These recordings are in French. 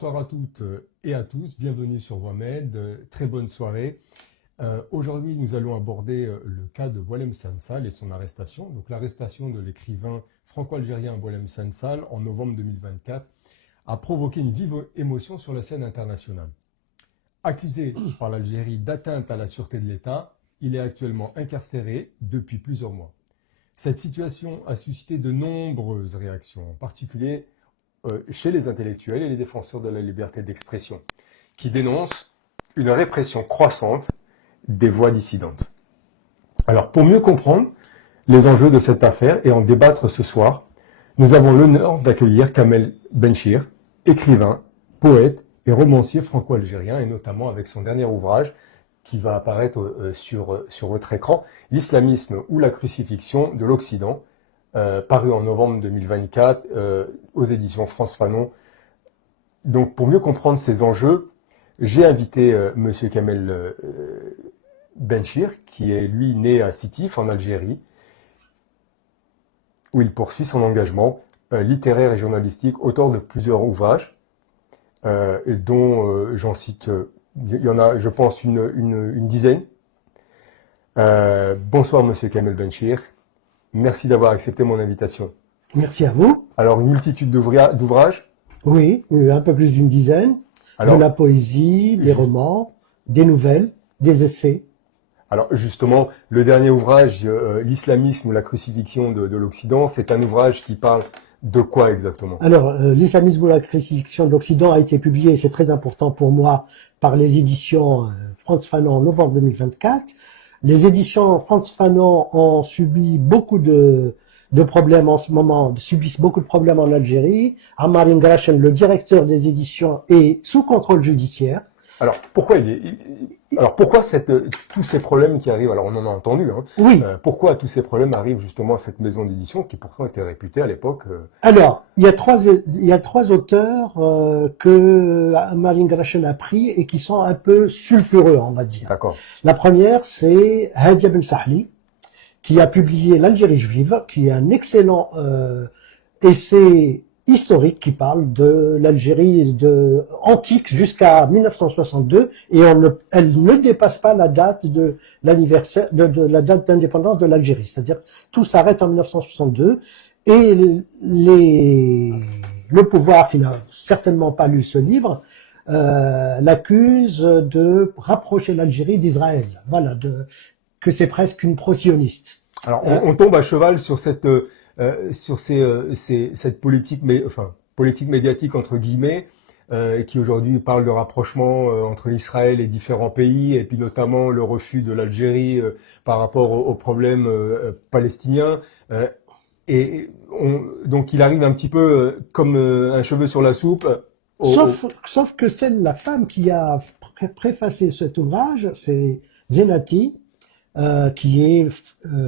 Bonsoir à toutes et à tous, bienvenue sur WAMED, très bonne soirée. Aujourd'hui, nous allons aborder le cas de Boualem Sansal et son arrestation. Donc l'arrestation de l'écrivain franco-algérien Boualem Sansal en novembre 2024 a provoqué une vive émotion sur la scène internationale. Accusé par l'Algérie d'atteinte à la sûreté de l'État, il est actuellement incarcéré depuis plusieurs mois. Cette situation a suscité de nombreuses réactions, en particulier chez les intellectuels et les défenseurs de la liberté d'expression, qui dénoncent une répression croissante des voix dissidentes. Alors, pour mieux comprendre les enjeux de cette affaire et en débattre ce soir, nous avons l'honneur d'accueillir Kamel Benchir, écrivain, poète et romancier franco-algérien, et notamment avec son dernier ouvrage qui va apparaître sur votre écran, L'islamisme ou la crucifixion de l'Occident, paru en novembre 2024 aux éditions France Fanon. Donc, pour mieux comprendre ces enjeux, j'ai invité Monsieur Kamel Benchir, qui est lui né à Sétif en Algérie, où il poursuit son engagement littéraire et journalistique, auteur de plusieurs ouvrages, dont j'en cite, il y en a, je pense, une dizaine. Bonsoir Monsieur Kamel Benchir, merci d'avoir accepté mon invitation. Merci à vous. Alors, une multitude d'ouvrages. Oui, un peu plus d'une dizaine. Alors, de la poésie, des romans, des nouvelles, des essais. Alors justement, le dernier ouvrage, L'islamisme ou la crucifixion de l'Occident, c'est un ouvrage qui parle de quoi exactement? Alors, L'islamisme ou la crucifixion de l'Occident a été publié, c'est très important pour moi, par les éditions France Fanon en novembre 2024. Les éditions France Fanon ont subi beaucoup de problèmes en ce moment, subissent beaucoup de problèmes en Algérie. Ammar Ingrachen, le directeur des éditions, est sous contrôle judiciaire. Alors pourquoi tous ces problèmes qui arrivent? Alors on en a entendu. Hein, oui. Pourquoi tous ces problèmes arrivent justement à cette maison d'édition qui pourtant était réputée à l'époque Alors il y a trois auteurs que Ammar Ingrachen a pris et qui sont un peu sulfureux, on va dire. D'accord. La première, c'est Hadia Ben Sahli, qui a publié L'Algérie juive, qui est un excellent essai historique qui parle de l'Algérie antique jusqu'à 1962, et elle ne dépasse pas la date de l'anniversaire de la date d'indépendance de l'Algérie. C'est-à-dire tout s'arrête en 1962, et le pouvoir, qui n'a certainement pas lu ce livre, l'accuse de rapprocher l'Algérie d'Israël. Voilà, que c'est presque une pro-sioniste. Alors on tombe à cheval sur cette politique, politique médiatique entre guillemets, qui aujourd'hui parle de rapprochement entre Israël et différents pays, et puis notamment le refus de l'Algérie par rapport aux problèmes palestiniens. Donc il arrive un petit peu comme un cheveu sur la soupe. Sauf que la femme qui a préfacé cet ouvrage, c'est Zenati, qui est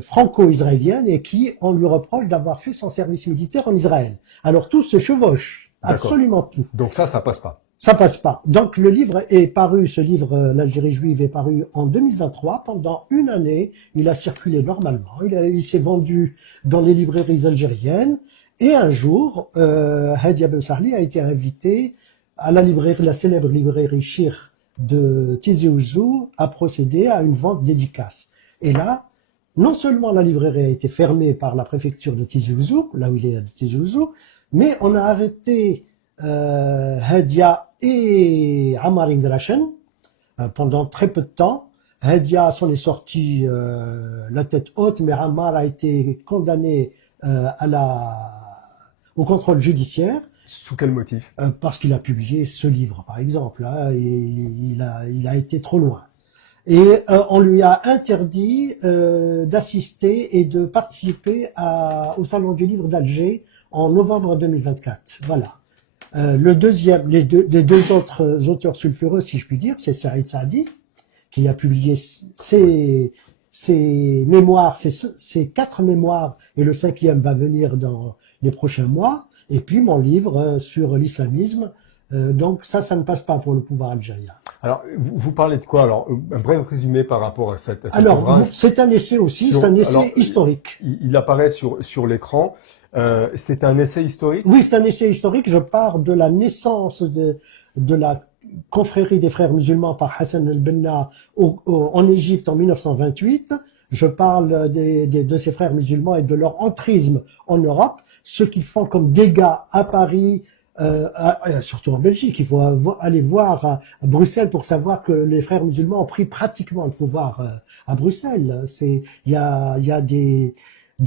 franco-israélienne et qui, on lui reproche d'avoir fait son service militaire en Israël. Alors tout se chevauche, absolument tout. Donc ça passe pas. Ça passe pas. Donc le livre est paru, L'Algérie juive est paru en 2023. Pendant une année, il a circulé normalement. Il s'est vendu dans les librairies algériennes. Et un jour, Hadia Ben Sahli a été invité à la célèbre librairie Shir de Tizi Ouzou à procéder à une vente dédicace. Et là, non seulement la librairie a été fermée par la préfecture de Tizi Ouzou, là où il est à Tizi Ouzou, mais on a arrêté Hadia et Ammar Ingrachen pendant très peu de temps. Hadia s'en est sorti la tête haute, mais Ammar a été condamné au contrôle judiciaire. Sous quel motif? Parce qu'il a publié ce livre, par exemple. Hein, il a été trop loin. Et on lui a interdit d'assister et de participer au Salon du Livre d'Alger en novembre 2024. Voilà. Les deux autres auteurs sulfureux, si je puis dire, c'est Saïd Saadi, qui a publié ses mémoires, ses 4 mémoires, et le 5e va venir dans les prochains mois. Et puis mon livre sur l'islamisme. Donc ça ne passe pas pour le pouvoir algérien. Alors, vous parlez de quoi? Alors, un bref résumé par rapport à cet ouvrage. Alors, c'est un essai aussi, c'est un essai historique. Il apparaît sur l'écran. C'est un essai historique? Oui, c'est un essai historique. Je pars de la naissance de la confrérie des frères musulmans par Hassan el-Benna en Égypte en 1928. Je parle de ces frères musulmans et de leur entrisme en Europe, ce qu'ils font comme dégâts à Paris, surtout en Belgique. Il faut aller voir à Bruxelles pour savoir que les frères musulmans ont pris pratiquement le pouvoir à Bruxelles. Il y a des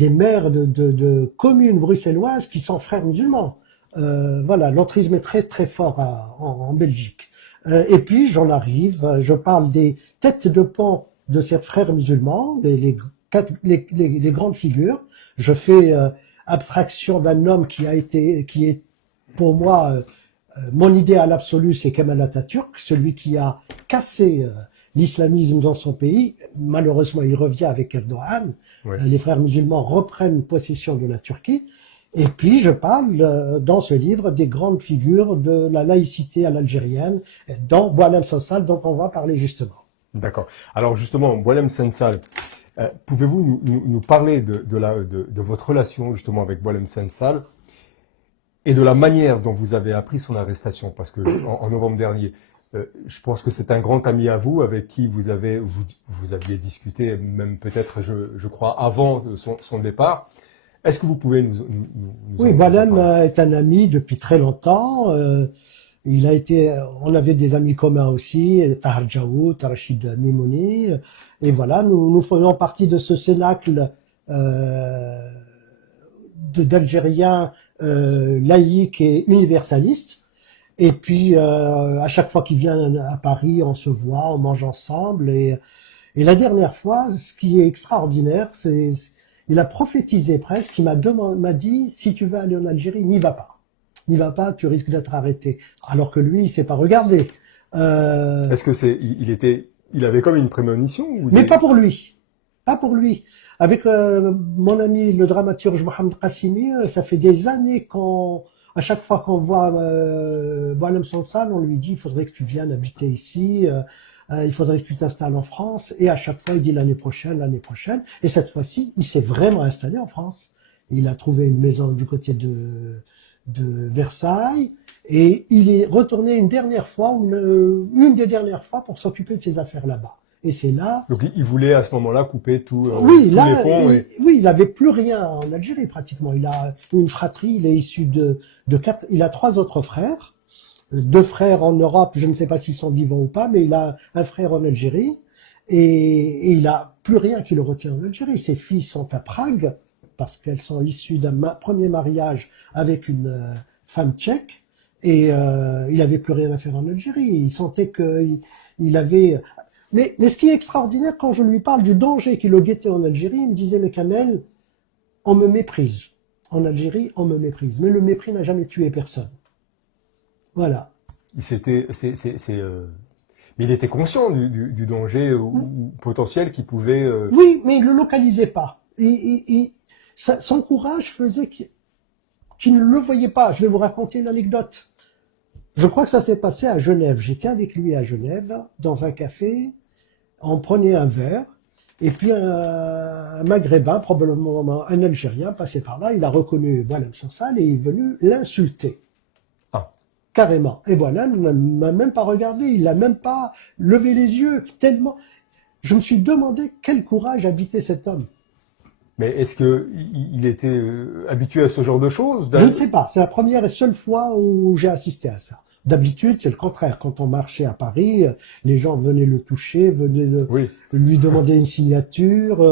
maires de communes bruxelloises qui sont frères musulmans. Voilà, l'entrisme est très très fort en Belgique. Et puis j'en arrive, je parle des têtes de pont de ces frères musulmans, les grandes figures. Je fais abstraction d'un homme qui est pour moi mon idéal absolu, c'est Kemal Atatürk, celui qui a cassé l'islamisme dans son pays. Malheureusement, il revient avec Erdogan. Ouais. Les frères musulmans reprennent possession de la Turquie. Et puis, je parle dans ce livre des grandes figures de la laïcité à l'algérienne, dont Boualem Sansal, dont on va parler justement. D'accord. Alors justement, Boualem Sansal, pouvez-vous nous parler de votre relation justement avec Boualem Sansal et de la manière dont vous avez appris son arrestation? Parce que en novembre dernier, je pense que c'est un grand ami à vous avec qui vous aviez discuté, même peut-être, je crois, avant son départ. Est-ce que vous pouvez nous Oui, Boualem est un ami depuis très longtemps. On avait des amis communs aussi, Tahar Djaoud, Rachid Mimouni, et voilà, nous faisons partie de ce cénacle d'Algériens laïques et universalistes. Et puis, à chaque fois qu'il vient à Paris, on se voit, on mange ensemble. Et la dernière fois, ce qui est extraordinaire, c'est il a prophétisé presque, il m'a dit, si tu veux aller en Algérie, n'y va pas. N'y va pas, tu risques d'être arrêté. Alors que lui, il s'est pas regardé. Est-ce que il avait comme une prémonition Mais pas pour lui. Pas pour lui. Avec mon ami, le dramaturge Mohamed Qassimi, ça fait des années à chaque fois qu'on voit Boualem Sansal, on lui dit, il faudrait que tu viennes habiter ici, il faudrait que tu t'installes en France. Et à chaque fois, il dit l'année prochaine, l'année prochaine. Et cette fois-ci, il s'est vraiment installé en France. Il a trouvé une maison du côté de Versailles, et il est retourné une des dernières fois pour s'occuper de ses affaires là-bas. Et c'est là. Donc il voulait à ce moment-là couper tous Oui, les là, ponts. oui, il n'avait plus rien en Algérie pratiquement. Il a une fratrie, il est issu de 4, il a 3 autres frères, 2 frères en Europe, je ne sais pas s'ils sont vivants ou pas, mais il a un frère en Algérie, et il a plus rien qui le retient en Algérie. Ses filles sont à Prague, parce qu'elles sont issues d'un premier mariage avec une femme tchèque, et il avait plus rien à faire en Algérie. Il sentait qu'il avait... Mais ce qui est extraordinaire, quand je lui parle du danger qui le guettait en Algérie, il me disait, mais Kamel, on me méprise. En Algérie, on me méprise. Mais le mépris n'a jamais tué personne. Voilà. Mais il était conscient du danger ou potentiel qui pouvait... Oui, mais il ne le localisait pas. Son courage faisait qu'il ne le voyait pas. Je vais vous raconter une anecdote. Je crois que ça s'est passé à Genève. J'étais avec lui à Genève, dans un café. On prenait un verre. Et puis un Maghrébin, probablement un Algérien, passait par là. Il a reconnu Boualem Sansal et est venu l'insulter. Ah. Carrément. Et Boualem ne m'a même pas regardé. Il n'a même pas levé les yeux. Tellement. Je me suis demandé quel courage habitait cet homme. Mais est-ce qu'il était habitué à ce genre de choses? Je ne sais pas. C'est la première et seule fois où j'ai assisté à ça. D'habitude, c'est le contraire. Quand on marchait à Paris, les gens venaient le toucher, venaient lui demander une signature,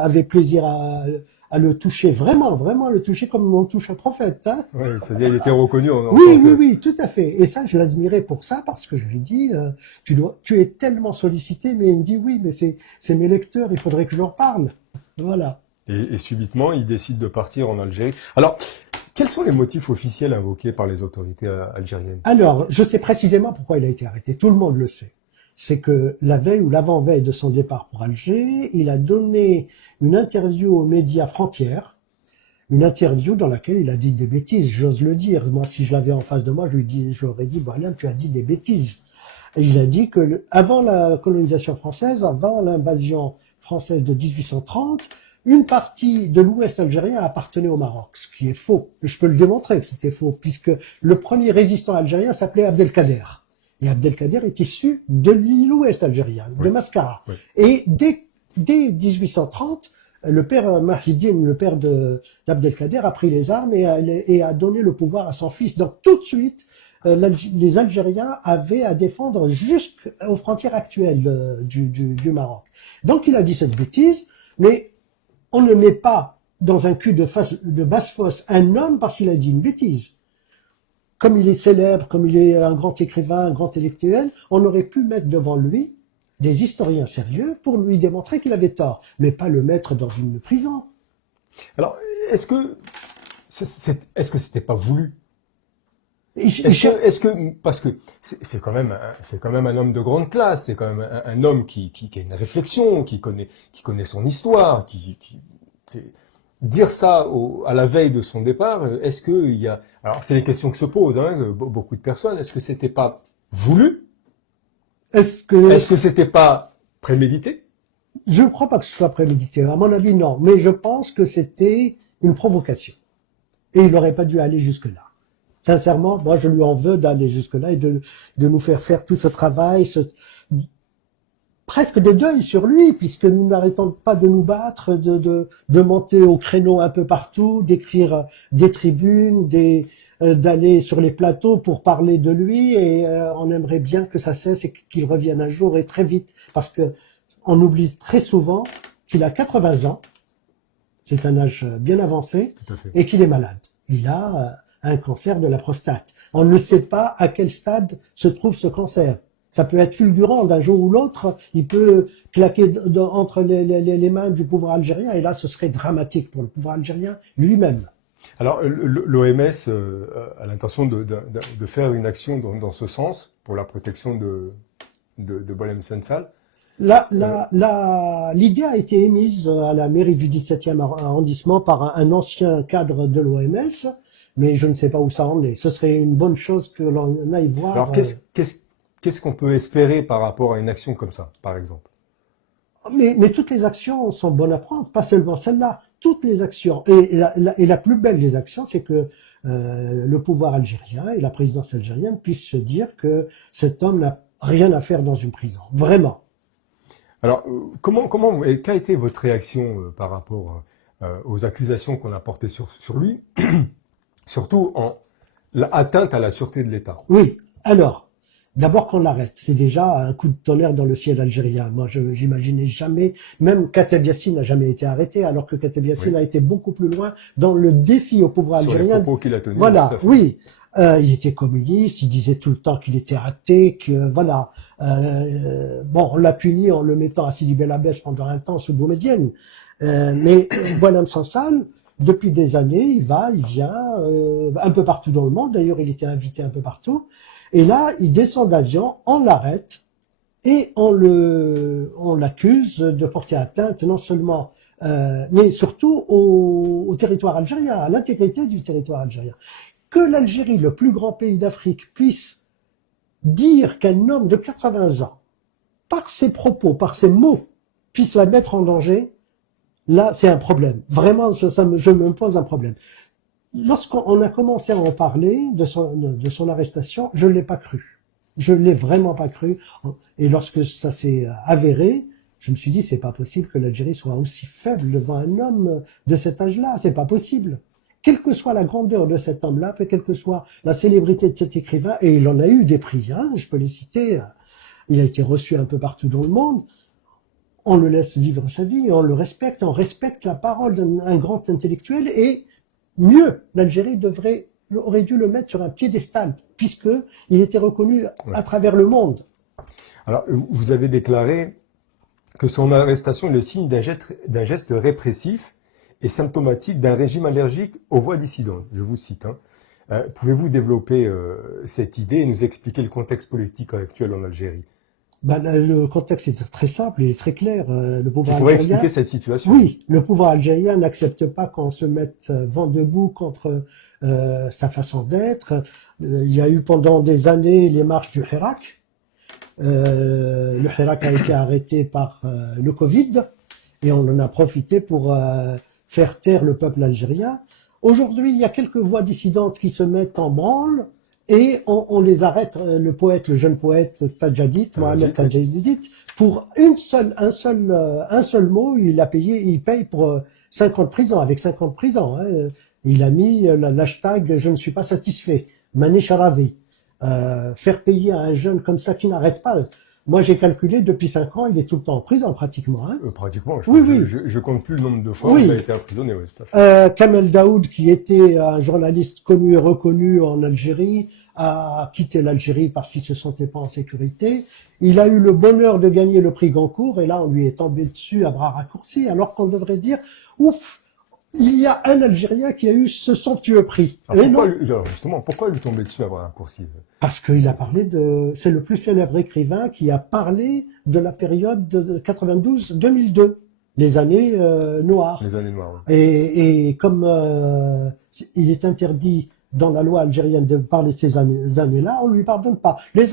avaient plaisir à le toucher, vraiment le toucher comme on touche un prophète. Hein. Oui, c'est-à-dire qu'il était reconnu Oui, tout à fait. Et ça, je l'admirais pour ça, parce que je lui dis, tu es tellement sollicité, mais il me dit, oui, mais c'est mes lecteurs, il faudrait que je leur parle. Voilà. Et subitement, il décide de partir en Algérie. Alors, quels sont les motifs officiels invoqués par les autorités algériennes? Alors, je sais précisément pourquoi il a été arrêté. Tout le monde le sait. C'est que la veille ou l'avant-veille de son départ pour Alger, il a donné une interview aux médias Frontières, une interview dans laquelle il a dit des bêtises, j'ose le dire. Moi, si je l'avais en face de moi, je lui aurais dit, Boualem, tu as dit des bêtises. Et il a dit que avant la colonisation française, avant l'invasion française de 1830, une partie de l'ouest algérien appartenait au Maroc, ce qui est faux. Je peux le démontrer que c'était faux, puisque le premier résistant algérien s'appelait Abdelkader. Et Abdelkader est issu de l'île ouest algérien, de Mascara. Oui. Et dès 1830, le père Mahidine, le père d'Abdelkader, a pris les armes et a donné le pouvoir à son fils. Donc tout de suite, les Algériens avaient à défendre jusqu'aux frontières actuelles du Maroc. Donc il a dit cette bêtise, mais on ne met pas dans un cul de basse-fosse un homme parce qu'il a dit une bêtise. Comme il est célèbre, comme il est un grand écrivain, un grand intellectuel, on aurait pu mettre devant lui des historiens sérieux pour lui démontrer qu'il avait tort, mais pas le mettre dans une prison. Alors, est-ce que c'était pas voulu? Il- Parce que c'est quand même un homme de grande classe, c'est quand même un homme qui a une réflexion, qui connaît son histoire, dire ça à la veille de son départ, est-ce que il y a, alors c'est les questions que se posent, beaucoup de personnes, est-ce que c'était pas voulu? Est-ce que Est-ce que c'était pas prémédité? Je ne crois pas que ce soit prémédité. À mon avis, non. Mais je pense que c'était une provocation. Et il n'aurait pas dû aller jusque-là. Sincèrement, moi, je lui en veux d'aller jusque-là et de nous faire tout ce travail, presque de deuil sur lui, puisque nous n'arrêtons pas de nous battre, de monter au créneau un peu partout, d'écrire des tribunes, d'aller sur les plateaux pour parler de lui, et on aimerait bien que ça cesse et qu'il revienne un jour et très vite, parce que on oublie très souvent qu'il a 80 ans, c'est un âge bien avancé, Tout à fait. et qu'il est malade. Il a un cancer de la prostate. On ne sait pas à quel stade se trouve ce cancer. Ça peut être fulgurant d'un jour ou l'autre, il peut claquer entre les mains du pouvoir algérien, et là ce serait dramatique pour le pouvoir algérien lui-même. Alors, l'OMS a l'intention de faire une action dans ce sens pour la protection de Boualem Sansal. L'idée a été émise à la mairie du 17e arrondissement par un ancien cadre de l'OMS, mais je ne sais pas où ça en est. Ce serait une bonne chose que l'on aille voir. Alors, qu'est-ce qu'on peut espérer par rapport à une action comme ça, par exemple? Mais toutes les actions sont bonnes à prendre, pas seulement celle-là. Toutes les actions. Et la plus belle des actions, c'est que le pouvoir algérien et la présidence algérienne puissent se dire que cet homme n'a rien à faire dans une prison. Vraiment. Alors, quelle a été votre réaction par rapport aux accusations qu'on a portées sur lui, surtout en l'atteinte à la sûreté de l'État? Oui. Alors, d'abord qu'on l'arrête. C'est déjà un coup de tonnerre dans le ciel algérien. Moi, j'imaginais jamais, même Kateb Yassine n'a jamais été arrêté, alors que Kateb Yassine a été beaucoup plus loin dans le défi au pouvoir algérien. Sur les propos qu'il a tenus. Voilà, oui. Il était communiste, il disait tout le temps qu'il était athée, que voilà. Bon, on l'a puni en le mettant à Sidi Bel Abbès pendant un temps sous Boumedienne. Mais Boualem Sansal, depuis des années, il vient un peu partout dans le monde. D'ailleurs, il était invité un peu partout. Et là, il descend d'avion, on l'arrête et on l'accuse de porter atteinte non seulement, mais surtout au territoire algérien, à l'intégrité du territoire algérien. Que l'Algérie, le plus grand pays d'Afrique, puisse dire qu'un homme de 80 ans, par ses propos, par ses mots, puisse la mettre en danger, là, c'est un problème. Vraiment, je me pose un problème. Lorsqu'on a commencé à en parler de son arrestation, je ne l'ai pas cru. Je ne l'ai vraiment pas cru. Et lorsque ça s'est avéré, je me suis dit, c'est pas possible que l'Algérie soit aussi faible devant un homme de cet âge-là. C'est pas possible. Quelle que soit la grandeur de cet homme-là, quelle que soit la célébrité de cet écrivain, et il en a eu des prix, je peux les citer, il a été reçu un peu partout dans le monde, on le laisse vivre sa vie, on le respecte, on respecte la parole d'un grand intellectuel, et mieux, l'Algérie aurait dû le mettre sur un piédestal, puisqu'il était reconnu à travers le monde. Alors, vous avez déclaré que son arrestation est le signe d'un geste répressif et symptomatique d'un régime allergique aux voix dissidentes. Je vous cite. Pouvez-vous développer cette idée et nous expliquer le contexte politique actuel en Algérie? Le contexte est très simple et très clair. Le pouvoir Vous pourriez algérien, expliquer cette situation? Oui, le pouvoir algérien n'accepte pas qu'on se mette vent debout contre sa façon d'être. Il y a eu pendant des années les marches du Hirak. Le Hirak a été arrêté par le Covid et on en a profité pour faire taire le peuple algérien. Aujourd'hui, il y a quelques voix dissidentes qui se mettent en branle et on les arrête, le jeune poète Mohamed Tadjadid, pour un seul mot, il paye pour 5 ans de prison, avec 5 ans de prison. Hein. Il a mis l'hashtag « Je ne suis pas satisfait », Mané Charavi. Faire payer à un jeune comme ça qui n'arrête pas. Moi, j'ai calculé, depuis 5 ans, il est tout le temps en prison, pratiquement. Hein. Pratiquement, Oui. Je compte plus le nombre de fois où il a été emprisonné. Oui, tout à fait. Kamel Daoud, qui était un journaliste connu et reconnu en Algérie, a quitté l'Algérie parce qu'il se sentait pas en sécurité. Il a eu le bonheur de gagner le prix Goncourt, et là, on lui est tombé dessus à bras raccourcis, alors qu'on devrait dire, ouf, il y a un Algérien qui a eu ce somptueux prix. Alors justement, pourquoi lui tomber dessus à bras raccourcis? Parce qu'il a parlé c'est le plus célèbre écrivain qui a parlé de la période de 92-2002, les années noires. Les années noires, oui. Et comme il est interdit dans la loi algérienne de parler de ces années-là, on lui pardonne pas. Il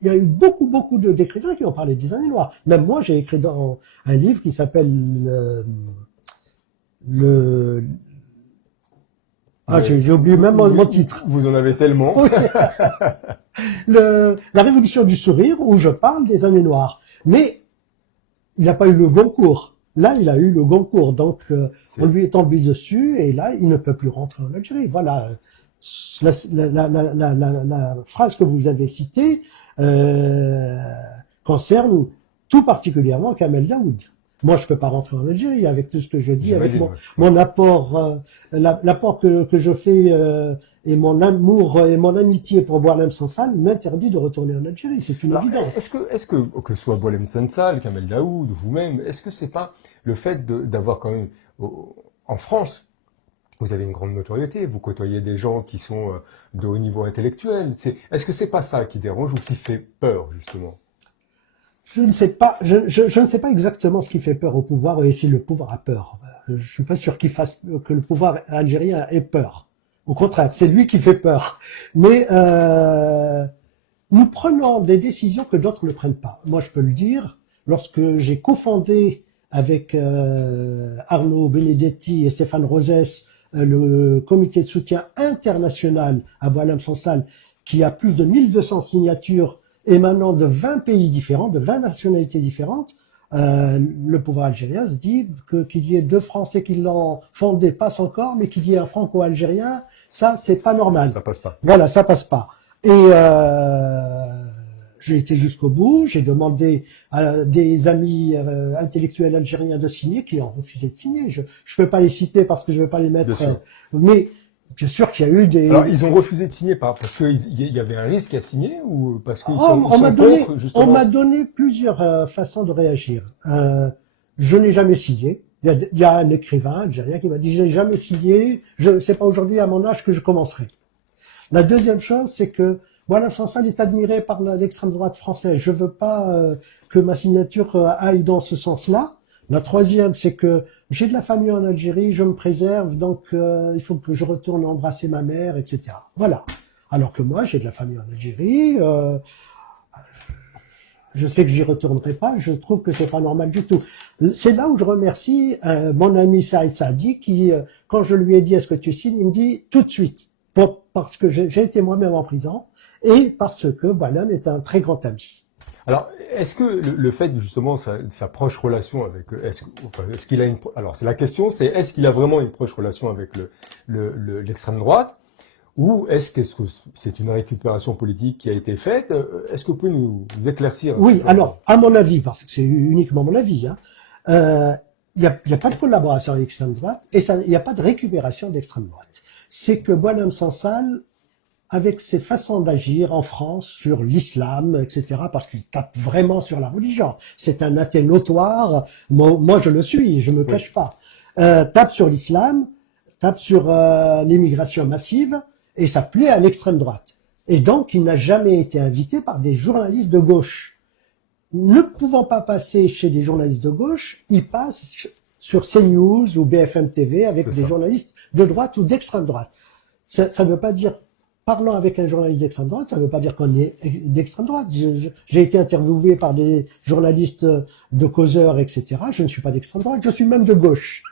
y a eu beaucoup d'écrivains qui ont parlé des années noires. Même moi, j'ai écrit dans un livre qui s'appelle j'ai oublié même mon titre. Vous en avez tellement. La révolution du sourire, où je parle des années noires. Mais il n'a pas eu le Goncourt. Là, il a eu le Goncourt. Donc, on lui est tombé dessus, et là, il ne peut plus rentrer en Algérie. Voilà. La phrase que vous avez citée concerne tout particulièrement Kamel Daoud. Moi, je peux pas rentrer en Algérie avec tout ce que je dis, avec mon apport, l'apport que je fais et mon amour et mon amitié pour Boualem Sansal m'interdit de retourner en Algérie. C'est une évidence. Est-ce que ce soit Boualem Sansal, Kamel Daoud, vous-même, est-ce que c'est pas le fait d'avoir quand même en France, vous avez une grande notoriété, vous côtoyez des gens qui sont de haut niveau intellectuel. Est-ce que c'est pas ça qui dérange ou qui fait peur justement? Je ne sais pas, je ne sais pas exactement ce qui fait peur au pouvoir et si le pouvoir a peur. Je suis pas sûr que le pouvoir algérien ait peur. Au contraire, c'est lui qui fait peur. Mais nous prenons des décisions que d'autres ne prennent pas. Moi, je peux le dire, lorsque j'ai cofondé avec Arnaud Benedetti et Stéphane Rosès le comité de soutien international à Boualem Sansal, qui a plus de 1200 signatures émanant de 20 pays différents, de 20 nationalités différentes, le pouvoir algérien se dit qu'il y ait 2 Français qui l'ont fondé passe encore, mais qu'il y ait un franco-algérien, ça, c'est pas normal. Ça passe pas. Voilà, ça passe pas. Et j'ai été jusqu'au bout, j'ai demandé à des amis intellectuels algériens de signer, qui ont refusé de signer. Je peux pas les citer parce que je vais pas les mettre, mais bien sûr qu'il y a eu des... Alors, ils ont refusé de signer parce qu'il y avait un risque à signer ou parce qu'ils sont contre, justement? On m'a donné plusieurs façons de réagir. Je n'ai jamais signé. Il y a un écrivain algérien qui m'a dit « Je n'ai jamais signé, c'est pas aujourd'hui à mon âge que je commencerai ». La deuxième chose, c'est que Boualem Sansal est admiré par l'extrême droite française. Je veux pas que ma signature aille dans ce sens-là. La troisième, c'est que j'ai de la famille en Algérie, je me préserve, donc il faut que je retourne embrasser ma mère, etc. Voilà. Alors que moi, j'ai de la famille en Algérie, je sais que j'y retournerai pas, je trouve que c'est pas normal du tout. C'est là où je remercie mon ami Saïd Saadi qui, quand je lui ai dit « Est-ce que tu signes ?», il me dit « Tout de suite ». Parce que j'ai été moi-même en prison et parce que Boualem est un très grand ami. Alors, est-ce que le fait justement sa proche relation avec, est-ce qu'il a une, alors c'est la question, c'est est-ce qu'il a vraiment une proche relation avec l'extrême droite, ou est-ce que c'est une récupération politique qui a été faite? Est-ce que vous pouvez nous éclaircir? Oui, alors à mon avis, parce que c'est uniquement mon avis, il y a pas de collaboration avec l'extrême droite et il n'y a pas de récupération d'extrême droite. C'est que Boualem Sansal, avec ses façons d'agir en France sur l'islam, etc., parce qu'il tape vraiment sur la religion. C'est un athée notoire. Moi, je le suis, je me cache pas. Tape sur l'islam, tape sur l'immigration massive, et ça plaît à l'extrême droite. Et donc, il n'a jamais été invité par des journalistes de gauche. Ne pouvant pas passer chez des journalistes de gauche, il passe sur CNews ou BFM TV avec des journalistes de droite ou d'extrême droite. Ça ne veut pas dire, parlant avec un journaliste d'extrême droite, ça ne veut pas dire qu'on est d'extrême droite. J'ai été interviewé par des journalistes de causeurs, etc. Je ne suis pas d'extrême droite, je suis même de gauche.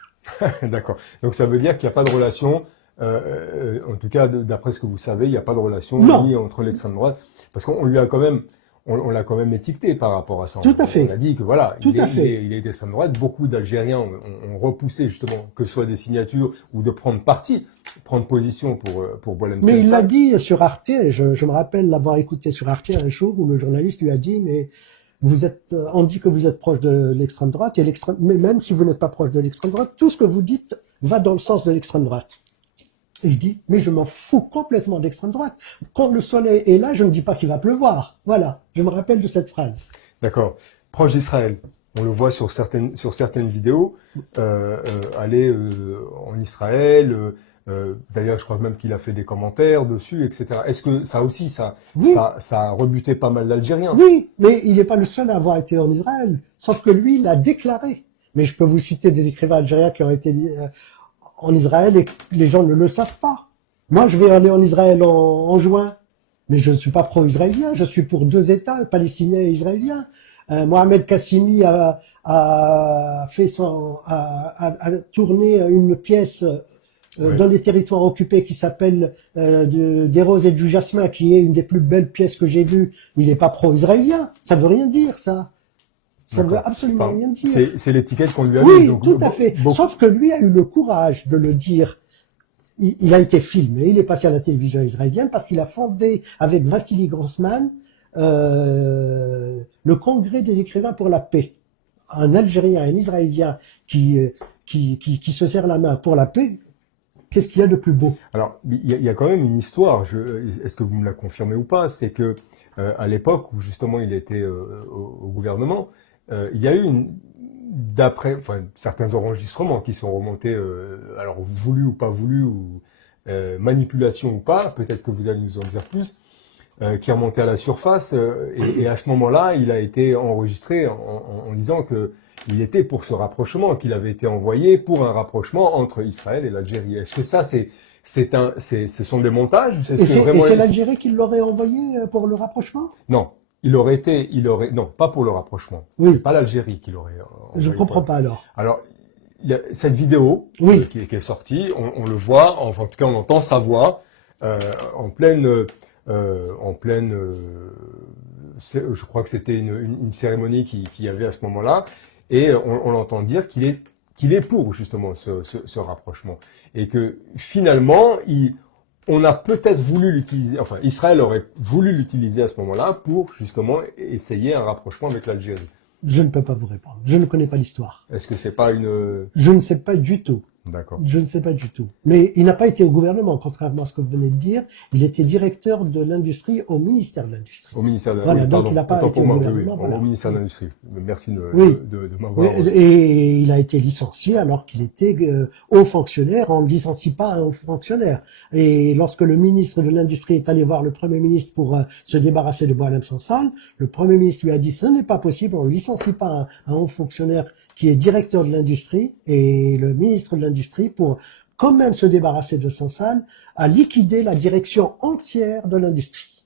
D'accord. Donc ça veut dire qu'il n'y a pas de relation En tout cas, d'après ce que vous savez, il n'y a pas de relation Non, ni entre l'extrême droite, parce qu'on lui a quand même, on l'a quand même étiqueté par rapport à ça. tout à On fait, a dit que voilà, tout à fait. il est d'extrême droite. Beaucoup d'Algériens ont repoussé justement que ce soit des signatures ou de prendre parti, prendre position pour Boualem Mais il l'a Sansal. dit sur Arte, je me rappelle l'avoir écouté sur Arte un jour où le journaliste lui a dit, mais on dit que vous êtes proche de l'extrême droite, mais même si vous n'êtes pas proche de l'extrême droite, tout ce que vous dites va dans le sens de l'extrême droite. Et il dit, mais je m'en fous complètement de l'extrême droite. Quand le soleil est là, je ne dis pas qu'il va pleuvoir. Voilà, je me rappelle de cette phrase. D'accord. Proche d'Israël. On le voit sur certaines vidéos, aller en Israël. D'ailleurs, je crois même qu'il a fait des commentaires dessus, etc. Est-ce que ça aussi, Oui, ça a rebuté pas mal d'Algériens? oui, mais il n'est pas le seul à avoir été en Israël. Sauf que lui, il l'a déclaré. Mais je peux vous citer des écrivains algériens qui ont été en Israël et que les gens ne le savent pas. Moi, je vais aller en Israël en juin, mais je ne suis pas pro-israélien, je suis pour deux États, palestinien et israélien. Mohamed Kassimi a tourné une pièce Oui. dans les territoires occupés qui s'appelle Des roses et du jasmin, qui est une des plus belles pièces que j'ai vues. Il n'est pas pro-israélien, ça veut rien dire ça. Ça ne veut D'accord. absolument Enfin, rien dire. c'est l'étiquette qu'on lui a mise. Oui, Donc, tout à fait. Sauf que lui a eu le courage de le dire. Il a été filmé, il est passé à la télévision israélienne parce qu'il a fondé avec Vassili Grossman le Congrès des écrivains pour la paix. Un Algérien, un Israélien qui se serre la main pour la paix, qu'est-ce qu'il y a de plus beau? alors, il y a quand même une histoire. Est-ce que vous me la confirmez ou pas? C'est que à l'époque où justement il était au gouvernement, il y a eu enfin, certains enregistrements qui sont remontés, alors voulus ou pas voulus, ou manipulation ou pas, peut-être que vous allez nous en dire plus, qui est remonté à la surface, et à ce moment-là, il a été enregistré en disant que il était pour ce rapprochement, qu'il avait été envoyé pour un rapprochement entre Israël et l'Algérie. Est-ce que ça, ce sont des montages? Est-ce que Et vraiment c'est l'Algérie qui l'aurait envoyé pour le rapprochement? non, non, pas pour le rapprochement. C'est Oui, pas l'Algérie qui l'aurait je ne envoyé comprends pas alors. Alors, il y a cette vidéo Oui, qui est sortie, on le voit, enfin, en tout cas on entend sa voix euh, en pleine, je crois que c'était une cérémonie qui y avait à ce moment-là, et on l'entend dire qu'il est pour justement ce rapprochement, et que finalement on a peut-être voulu l'utiliser, enfin Israël aurait voulu l'utiliser à ce moment-là pour justement essayer un rapprochement avec l'Algérie. je ne peux pas vous répondre. Je ne connais pas l'histoire. Est-ce que c'est pas une... Je ne sais pas du tout. D'accord. Je ne sais pas du tout. Mais il n'a pas été au gouvernement, contrairement à ce que vous venez de dire. Il était directeur de l'industrie au ministère de l'Industrie. Au ministère de Voilà, oui, donc pardon, il n'a pas autant été pour au moi, gouvernement. au Voilà. ministère de l'Industrie. Merci Oui. de Oui, m'avoir... et il a été licencié alors qu'il était haut fonctionnaire. On ne licencie pas un haut fonctionnaire. Et lorsque le ministre de l'Industrie est allé voir le Premier ministre pour se débarrasser de Boualem Sansal, le Premier ministre lui a dit ce n'est pas possible, on ne licencie pas un haut fonctionnaire qui est directeur de l'Industrie. Et le ministre de l'Industrie, pour quand même se débarrasser de Sansal, a liquidé la direction entière de l'Industrie.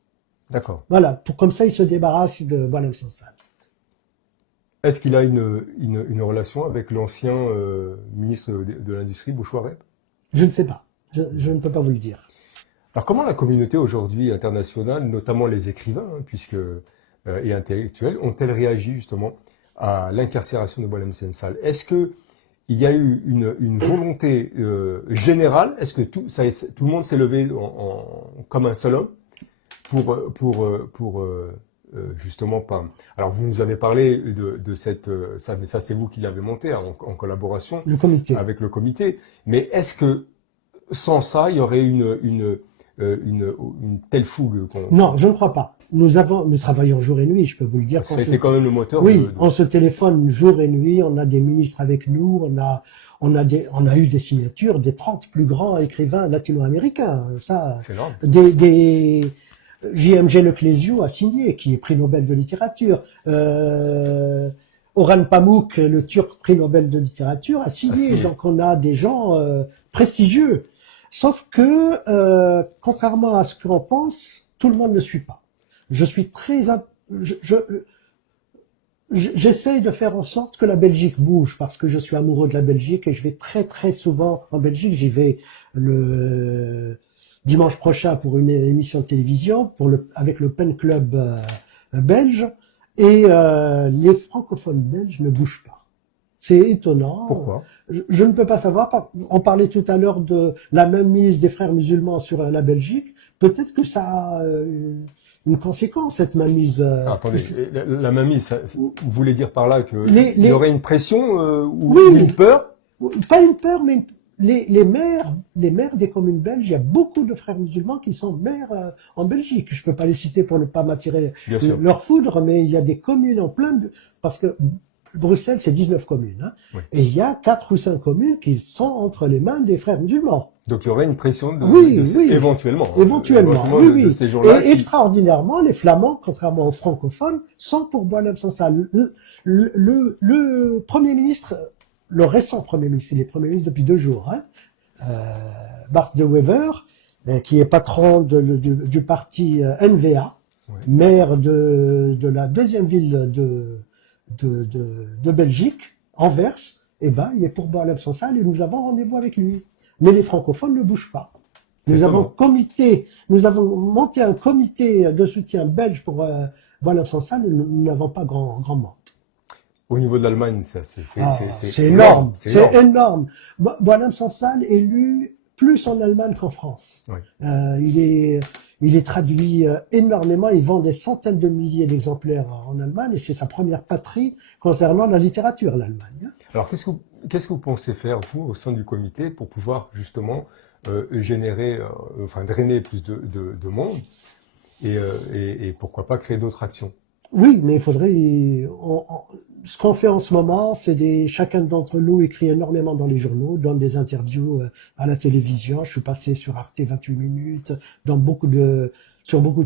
D'accord. Voilà, comme ça il se débarrasse de Boualem Sansal. Est-ce qu'il a une relation avec l'ancien ministre de l'Industrie, Bouchouareb? Je ne sais pas. Je ne peux pas vous le dire. Alors comment la communauté aujourd'hui internationale, notamment les écrivains, hein, et intellectuels, ont-elles réagi justement à l'incarcération de Boualem Sansal? Est-ce que il y a eu une volonté générale? Est-ce que tout le monde s'est levé comme un seul homme pour justement pas. Alors vous nous avez parlé de cette mais ça c'est vous qui l'avez monté hein, en collaboration Le comité. avec le comité. Mais est-ce que sans ça il y aurait une telle fougue Non, je ne crois pas. Nous travaillons jour et nuit, je peux vous le dire. Ça a été quand même le moteur. Oui, on se téléphone jour et nuit, on a des ministres avec nous, on a eu des signatures des 30 plus grands écrivains latino-américains. Ça, c'est énorme. JMG Leclésio a signé, qui est prix Nobel de littérature. Orhan Pamuk, le Turc prix Nobel de littérature, a signé. Donc on a des gens prestigieux. Sauf que, contrairement à ce que l'on pense, tout le monde ne suit pas. Je suis très... J'essaye de faire en sorte que la Belgique bouge parce que je suis amoureux de la Belgique et je vais très très souvent en Belgique. J'y vais le dimanche prochain pour une émission de télévision avec le Pen Club belge et les francophones belges ne bougent pas. C'est étonnant. Pourquoi? Je ne peux pas savoir. On parlait tout à l'heure de la mainmise des frères musulmans sur la Belgique. Peut-être que ça a une conséquence, cette mainmise. Alors, attendez, la mainmise, vous voulez dire par là qu'il y aurait une pression ou Oui, une peur? pas une peur, mais les maires des communes belges, il y a beaucoup de frères musulmans qui sont maires en Belgique. Je peux pas les citer pour ne pas m'attirer leur foudre, mais il y a des communes en plein, parce que Bruxelles, c'est 19 communes, hein, oui. Et il y a 4 ou 5 communes qui sont entre les mains des frères musulmans. Donc il y aurait une pression éventuellement, de ces gens-là. Et extraordinairement, les Flamands, contrairement aux francophones, sont pour Boalem-Sansal. Le Premier ministre, le récent Premier ministre, il est Premier ministre depuis 2 jours, hein, Bart de Wever, qui est patron du parti NVA, oui. Maire de la deuxième ville de Belgique, Anvers, il est pour Boalem-Sansal et nous avons rendez-vous avec lui. Mais les francophones ne bougent pas. Nous avons monté un comité de soutien belge pour Boalem-Sansal et nous n'avons pas grand monde. Au niveau de l'Allemagne, c'est énorme. C'est énorme. Boalem-Sansal est lu plus en Allemagne qu'en France. Oui. Il est traduit énormément. Il vend des centaines de milliers d'exemplaires en Allemagne et c'est sa première patrie concernant la littérature, l'Allemagne. Alors, qu'est-ce que vous pensez faire, vous, au sein du comité, pour pouvoir justement générer, drainer plus de monde et pourquoi pas créer d'autres actions? Oui, mais il faudrait... ce qu'on fait en ce moment, c'est chacun d'entre nous écrit énormément dans les journaux, donne des interviews à la télévision. Je suis passé sur Arte 28 minutes, sur beaucoup de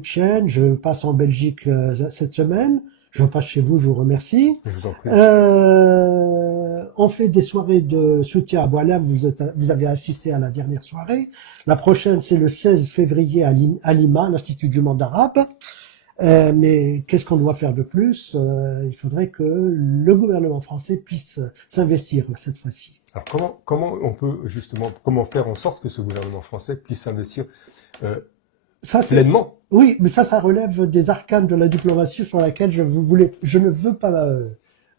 chaînes. Je passe en Belgique cette semaine. Je passe chez vous, je vous remercie. Je vous en prie. On fait des soirées de soutien à Boalem. Vous avez assisté à la dernière soirée. La prochaine, c'est le 16 février à Lima, l'Institut du monde arabe. Mais qu'est-ce qu'on doit faire de plus? Il faudrait que le gouvernement français puisse s'investir cette fois-ci. Alors comment faire en sorte que ce gouvernement français puisse s'investir pleinement? Oui, mais ça relève des arcanes de la diplomatie sur laquelle je ne veux pas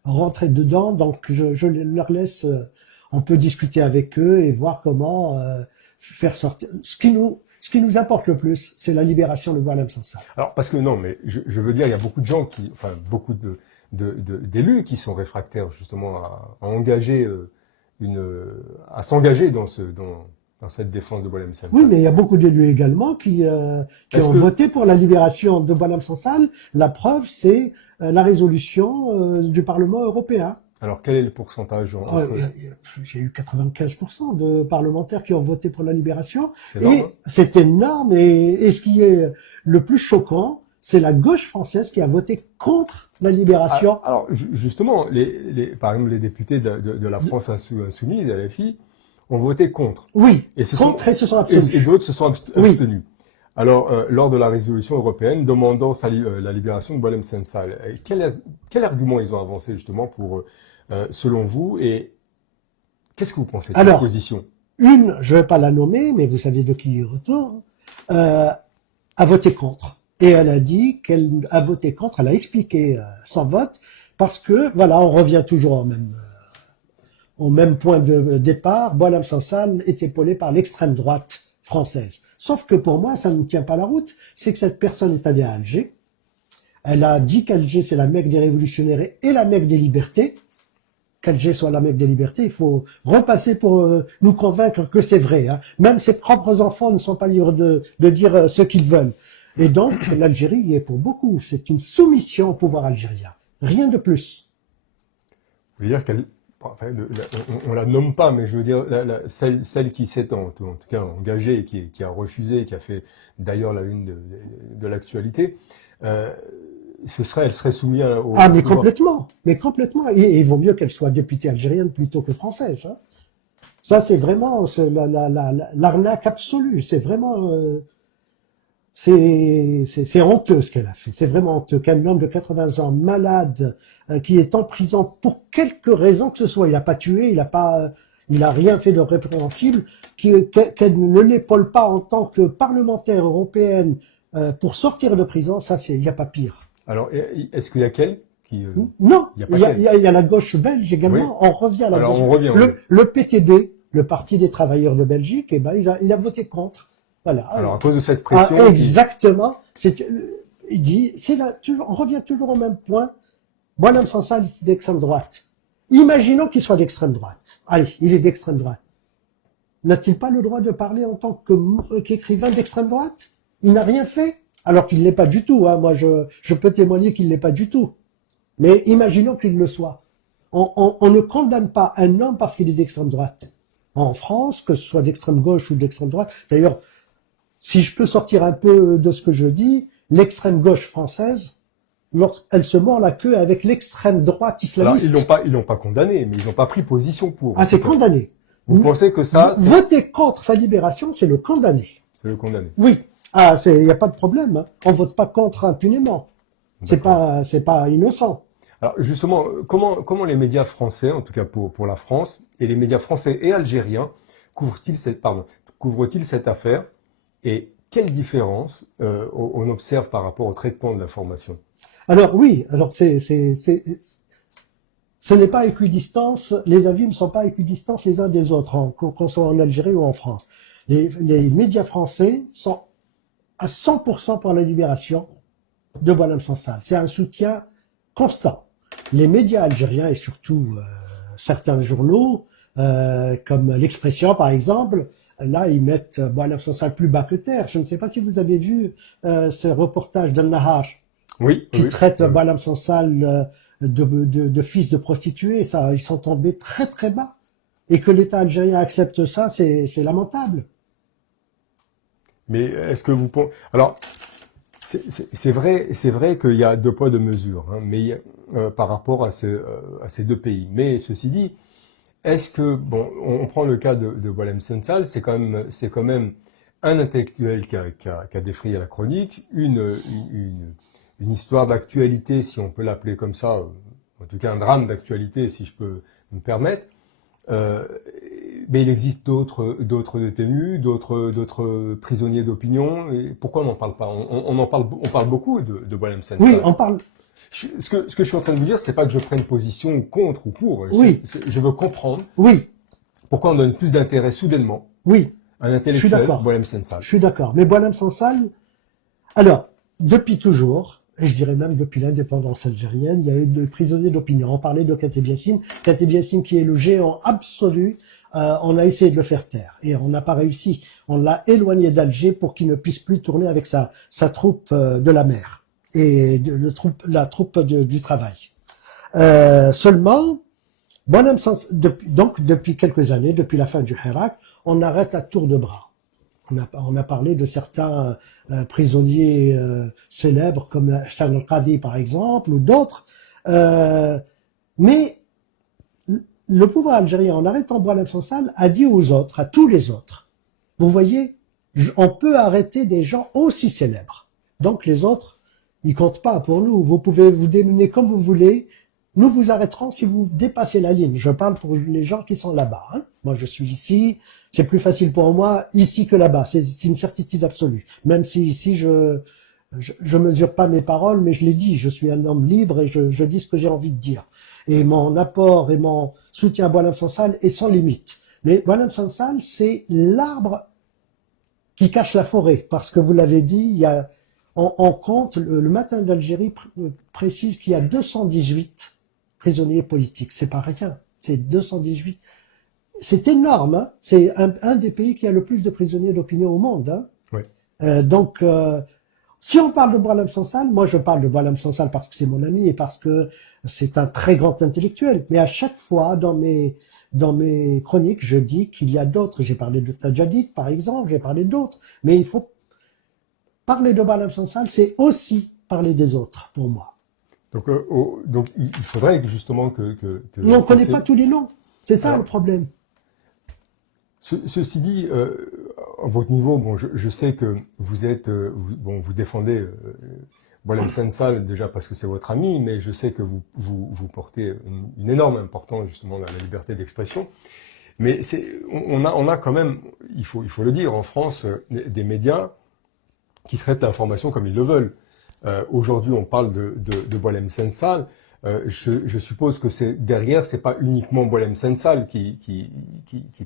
rentrer dedans, donc je leur laisse. On peut discuter avec eux et voir comment faire sortir. Ce qui nous importe le plus, c'est la libération de Boalem-Sansal. Alors, parce que non, mais je veux dire, il y a beaucoup de gens beaucoup d'élus qui sont réfractaires justement à s'engager dans cette défense de Boalem-Sansal. Oui, mais il y a beaucoup d'élus également qui ont voté pour la libération de Boalem-Sansal. La preuve, c'est la résolution du Parlement européen. Alors, quel est le pourcentage J'ai eu 95% de parlementaires qui ont voté pour la libération. C'est énorme. Et c'est énorme. Et ce qui est le plus choquant, c'est la gauche française qui a voté contre la libération. Alors, justement, par exemple, les députés de la France insoumise, LFI, ont voté contre. Oui, et se sont abstenus. Et d'autres se sont abstenus. Oui. Alors, lors de la résolution européenne demandant la libération de Boalem-Sansal, quel argument ils ont avancé justement pour, selon vous, et qu'est-ce que vous pensez de cette position? Une, je ne vais pas la nommer, mais vous savez de qui il retourne, a voté contre. Et elle a dit qu'elle a voté contre, elle a expliqué son vote, parce que, voilà, on revient toujours au même point de départ. Boalem-Sansal est épaulé par l'extrême droite française. Sauf que pour moi, ça ne tient pas la route. C'est que cette personne est allée à Alger. Elle a dit qu'Alger, c'est la Mecque des révolutionnaires et la Mecque des libertés. Qu'Alger soit la Mecque des libertés, il faut repasser pour nous convaincre que c'est vrai. Hein. Même ses propres enfants ne sont pas libres de dire ce qu'ils veulent. Et donc, l'Algérie y est pour beaucoup. C'est une soumission au pouvoir algérien. Rien de plus. Vous voulez dire on la nomme pas, mais je veux dire celle qui s'est en tout cas engagée et qui a refusé, qui a fait d'ailleurs la une de l'actualité, elle serait soumise au mais complètement, et il vaut mieux qu'elle soit députée algérienne plutôt que française. Hein. Ça c'est vraiment l'arnaque absolue. C'est vraiment c'est honteux ce qu'elle a fait. C'est vraiment honteux qu'un homme de 80 ans, malade, qui est en prison pour quelque raison que ce soit, il n'a pas tué, il a rien fait de répréhensible, qu'elle ne l'épaule pas en tant que parlementaire européenne pour sortir de prison, ça, il n'y a pas pire. Alors, est-ce qu'il y a quel qui... Non, il y a il pas y a, il y a la gauche belge également. Oui. On revient à la Alors, gauche. on revient. Le PTB, le Parti des travailleurs de Belgique, eh ben, il a voté contre. Voilà. Alors, à cause de cette pression... Exactement. Il dit, on revient toujours au même point. Boualem Sansal est d'extrême droite. Imaginons qu'il soit d'extrême droite. Allez, il est d'extrême droite. N'a-t-il pas le droit de parler en tant qu'écrivain d'extrême droite? Il n'a rien fait. Alors qu'il ne l'est pas du tout. Hein. Moi, je peux témoigner qu'il ne l'est pas du tout. Mais imaginons qu'il le soit. On ne condamne pas un homme parce qu'il est d'extrême droite. En France, que ce soit d'extrême gauche ou d'extrême droite. D'ailleurs, si je peux sortir un peu de ce que je dis, l'extrême gauche française, lorsqu'elle se mord la queue avec l'extrême droite islamiste. Alors, ils l'ont pas condamné, mais ils n'ont pas pris position pour. Ah, c'est condamné. Vous pensez que ça, c'est... Voter contre sa libération, c'est le condamner. C'est le condamné. Oui. Ah, il n'y a pas de problème. Hein. On vote pas contre impunément. C'est pas innocent. Alors, justement, comment les médias français, en tout cas pour la France, et les médias français et algériens, couvrent-ils cette affaire? Et quelle différence on observe par rapport au traitement de l'information? Alors oui, alors ce n'est pas équidistance, les avis ne sont pas équidistants les uns des autres, qu'on soit en Algérie ou en France. Les médias français sont à 100% pour la libération de Boualem Sansal. C'est un soutien constant. Les médias algériens et surtout certains journaux, comme l'Expression par exemple, là ils mettent Boualem Sansal plus bas que terre. Je ne sais pas si vous avez vu ce reportage d'Al-Nahar. Oui, qui traite Boualem Sansal de fils de prostituée, ça, ils sont tombés très très bas. Et que l'État algérien accepte ça, c'est lamentable. Mais est-ce que vous pensez... Alors, c'est vrai qu'il y a deux poids deux mesures, hein, mais par rapport à ces deux pays. Mais ceci dit, est-ce que bon, on prend le cas de Boualem Sansal, c'est quand même un intellectuel qui a défrayé la chronique, une histoire d'actualité, si on peut l'appeler comme ça, en tout cas un drame d'actualité, si je peux me permettre. Mais il existe d'autres détenus, d'autres prisonniers d'opinion. Et pourquoi on n'en parle pas? On parle beaucoup de Boualem Sansal. Oui, on parle. Ce que je suis en train de vous dire, c'est pas que je prenne position contre ou pour. Oui. Je veux comprendre. Oui. Pourquoi on donne plus d'intérêt soudainement. Oui. À un intellectuel, Boualem Sansal. Je suis d'accord. Mais Boualem Sansal, alors, depuis toujours, et je dirais même depuis l'indépendance algérienne, il y a eu des prisonniers d'opinion. On parlait de Kateb Yassine. Kateb Yassine qui est le géant absolu. On a essayé de le faire taire et on n'a pas réussi. On l'a éloigné d'Alger pour qu'il ne puisse plus tourner avec sa troupe de la mer et la troupe du travail. Seulement, Boualem Sansal, donc depuis quelques années, depuis la fin du Hirak, on arrête à tour de bras. On a parlé de certains prisonniers célèbres comme Hassan al-Qadi par exemple ou d'autres, mais le pouvoir algérien, en arrêtant Boualem Sansal, a dit aux autres, à tous les autres, vous voyez, on peut arrêter des gens aussi célèbres. Donc les autres, ils comptent pas pour nous. Vous pouvez vous démener comme vous voulez. Nous vous arrêterons si vous dépassez la ligne. Je parle pour les gens qui sont là-bas. Hein. Moi, je suis ici. C'est plus facile pour moi ici que là-bas. C'est une certitude absolue. Même si ici, je mesure pas mes paroles, mais je l'ai dit. Je suis un homme libre et je dis ce que j'ai envie de dire. Et mon apport et mon soutien à Boualem Sansal est sans limite. Mais Boualem Sansal, c'est l'arbre qui cache la forêt. Parce que vous l'avez dit, on compte, le Matin d'Algérie précise qu'il y a 218 prisonniers politiques. C'est pas rien. C'est 218. C'est énorme. Hein. C'est un des pays qui a le plus de prisonniers d'opinion au monde. Hein. Oui. Donc, si on parle de Boualem Sansal, moi je parle de Boualem Sansal parce que c'est mon ami et parce que c'est un très grand intellectuel. Mais à chaque fois, dans mes chroniques, je dis qu'il y a d'autres. J'ai parlé de Tajadid, par exemple, j'ai parlé d'autres. Mais il faut parler de Boualem Sansal, c'est aussi parler des autres, pour moi. Donc il faudrait justement que mais on ne connaît pas tous les noms. C'est ça alors, le problème. Ceci dit, votre niveau, bon, je sais que vous êtes, vous défendez Boualem Sansal déjà parce que c'est votre ami, mais je sais que vous portez une énorme importance justement à la liberté d'expression. Mais on a quand même, il faut le dire, en France, des médias qui traitent l'information comme ils le veulent. Aujourd'hui, on parle de Boualem Sansal. Je suppose que derrière, c'est pas uniquement Boualem Sansal qui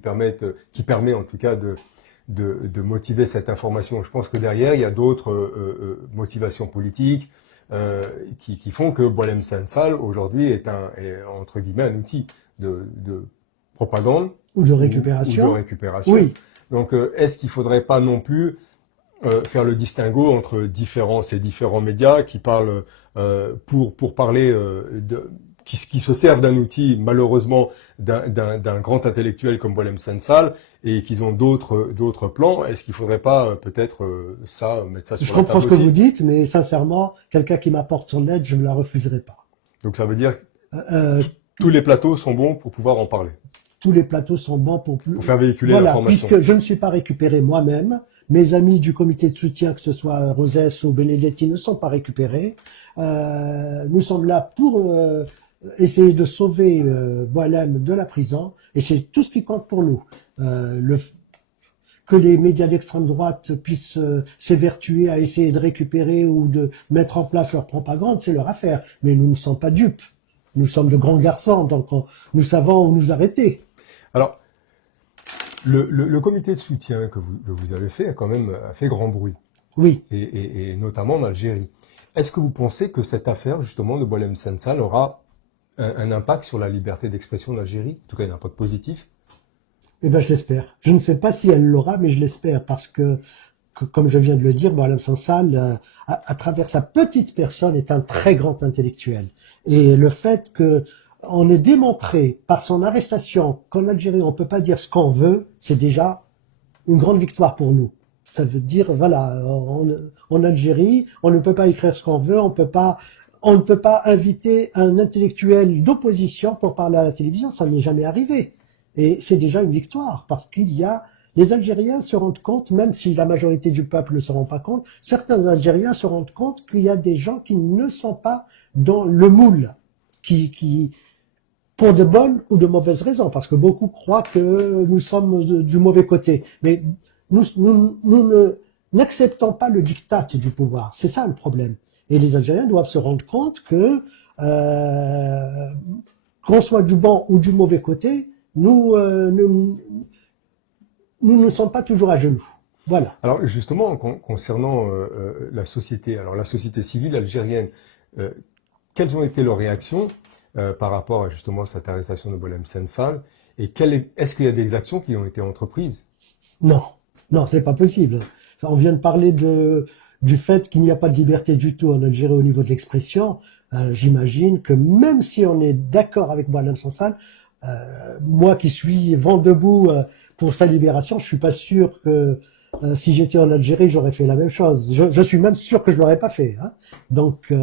permet en tout cas de motiver cette information. Je pense que derrière, il y a d'autres motivations politiques qui font que Boualem Sansal aujourd'hui est entre guillemets un outil de propagande ou de récupération. Ou de récupération. Oui. Donc, est-ce qu'il faudrait pas non plus faire le distinguo entre ces différents médias qui parlent pour parler qui se servent d'un outil malheureusement d'un grand intellectuel comme Boualem Sansal et qu'ils ont d'autres plans. Est-ce qu'il faudrait pas peut-être mettre ça sur la table aussi? Je comprends ce que vous dites, mais sincèrement, quelqu'un qui m'apporte son aide, je ne la refuserai pas. Donc ça veut dire tous les plateaux sont bons pour pouvoir en parler. Tous les plateaux sont bons pour faire véhiculer l'information. Puisque je ne suis pas récupéré moi-même, mes amis du comité de soutien, que ce soit Rosès ou Benedetti, ne sont pas récupérés. Nous sommes là pour essayer de sauver Boualem de la prison, et c'est tout ce qui compte pour nous. Que les médias d'extrême droite puissent s'évertuer à essayer de récupérer ou de mettre en place leur propagande, c'est leur affaire. Mais nous ne sommes pas dupes. Nous sommes de grands garçons, donc nous savons où nous arrêter. Alors, le comité de soutien que vous avez fait a fait grand bruit. Oui. Et notamment en Algérie. Est-ce que vous pensez que cette affaire, justement, de Boualem Sansal aura un impact sur la liberté d'expression d'Algérie? En tout cas, un impact positif? Eh ben, je l'espère. Je ne sais pas si elle l'aura, mais je l'espère, parce que comme je viens de le dire, Boualem Sansal, à travers sa petite personne, est un très grand intellectuel. Et le fait que on ait démontré par son arrestation qu'en Algérie on peut pas dire ce qu'on veut, c'est déjà une grande victoire pour nous. Ça veut dire, voilà, en Algérie, on ne peut pas écrire ce qu'on veut, on ne peut pas inviter un intellectuel d'opposition pour parler à la télévision, ça n'est jamais arrivé. Et c'est déjà une victoire, parce les Algériens se rendent compte, même si la majorité du peuple ne se rend pas compte, certains Algériens se rendent compte qu'il y a des gens qui ne sont pas dans le moule, qui pour de bonnes ou de mauvaises raisons, parce que beaucoup croient que nous sommes du mauvais côté. Mais nous n'acceptons pas le diktat du pouvoir. C'est ça le problème. Et les Algériens doivent se rendre compte que qu'on soit du bon ou du mauvais côté, nous ne sommes pas toujours à genoux. Voilà. Alors justement, concernant la société civile algérienne, quelles ont été leurs réactions par rapport à justement cette arrestation de Boualem Sansal, et est-ce qu'il y a des actions qui ont été entreprises? Non, c'est pas possible. On vient de parler du fait qu'il n'y a pas de liberté du tout en Algérie au niveau de l'expression. J'imagine que même si on est d'accord avec Boualem Sansal, moi qui suis vent debout pour sa libération, je suis pas sûr que si j'étais en Algérie, j'aurais fait la même chose. Je suis même sûr que je l'aurais pas fait. Hein. Donc,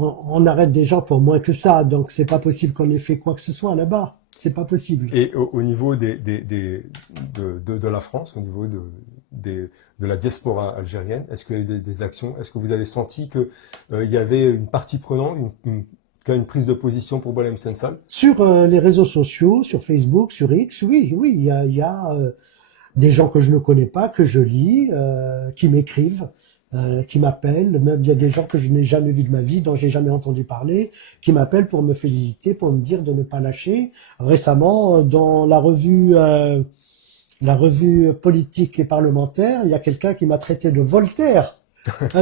on arrête des gens pour moins que ça. Donc, c'est pas possible qu'on ait fait quoi que ce soit là-bas. C'est pas possible. Et au niveau de la France, au niveau de la diaspora algérienne, est-ce qu'il y a eu des actions? Est-ce que vous avez senti que il y avait une partie prenante, une prise de position pour Boualem Sansal? Sur les réseaux sociaux, sur Facebook, sur X, oui, il y a des gens que je ne connais pas, que je lis, qui m'écrivent, qui m'appellent. Même il y a des gens que je n'ai jamais vus de ma vie, dont j'ai jamais entendu parler, qui m'appellent pour me féliciter, pour me dire de ne pas lâcher. Récemment, dans la revue politique et parlementaire, il y a quelqu'un qui m'a traité de Voltaire.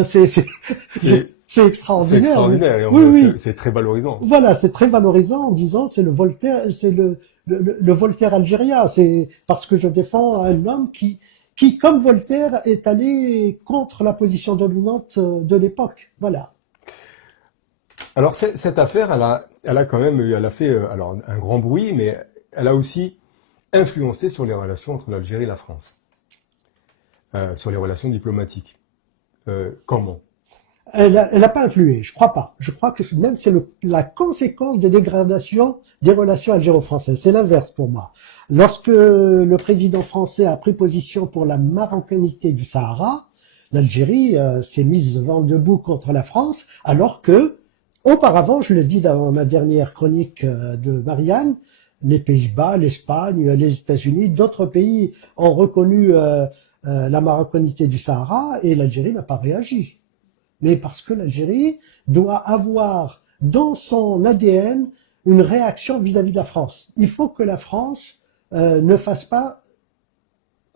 C'est extraordinaire. C'est extraordinaire. Oui. C'est très valorisant. Voilà, c'est très valorisant en disant c'est le Voltaire, c'est le Voltaire algérien. C'est parce que je défends un homme qui, comme Voltaire, est allé contre la position dominante de l'époque. Voilà. Alors cette affaire, elle a fait un grand bruit, mais elle a aussi influencé sur les relations entre l'Algérie et la France, sur les relations diplomatiques. Comment? Elle n'a pas influé, je crois pas. Je crois que même c'est la conséquence des dégradations des relations algéro-françaises. C'est l'inverse pour moi. Lorsque le président français a pris position pour la marocanité du Sahara, l'Algérie s'est mise vent debout contre la France, alors que, auparavant, je le dis dans ma dernière chronique de Marianne, les Pays-Bas, l'Espagne, les États-Unis, d'autres pays ont reconnu la marocanité du Sahara et l'Algérie n'a pas réagi. Mais parce que l'Algérie doit avoir dans son ADN une réaction vis-à-vis de la France. Il faut que la France ne fasse quoi